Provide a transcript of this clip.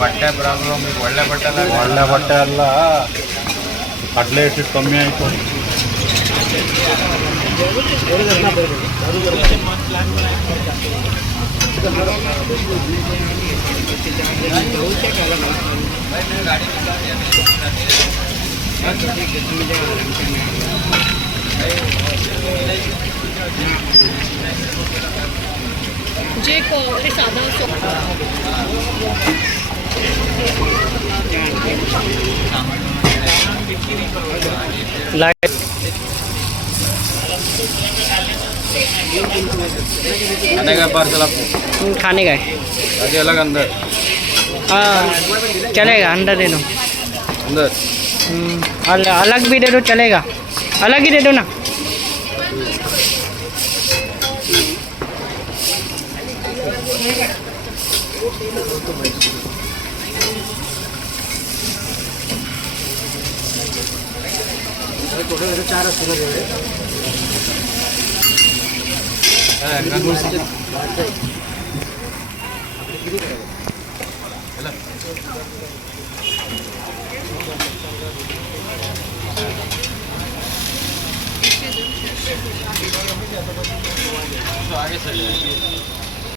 ಬಟ್ಟೆ ಪ್ರಾಬ್ಲಮ್ ಒಳ್ಳೆ ಬಟ್ಟೆ ಅಲ್ಲ ಕಡಲೆ ಹಿಟ್ಟು ಕಮ್ಮಿ ಆಯಿತು. जे साधा खाने का पार्सल आपको? खाने का है अभी अलग अंदर? हाँ चलेगा, अंदर दे दो। अंदर अलग भी दे दो चलेगा, अलग ही दे दो ना। चार आगे से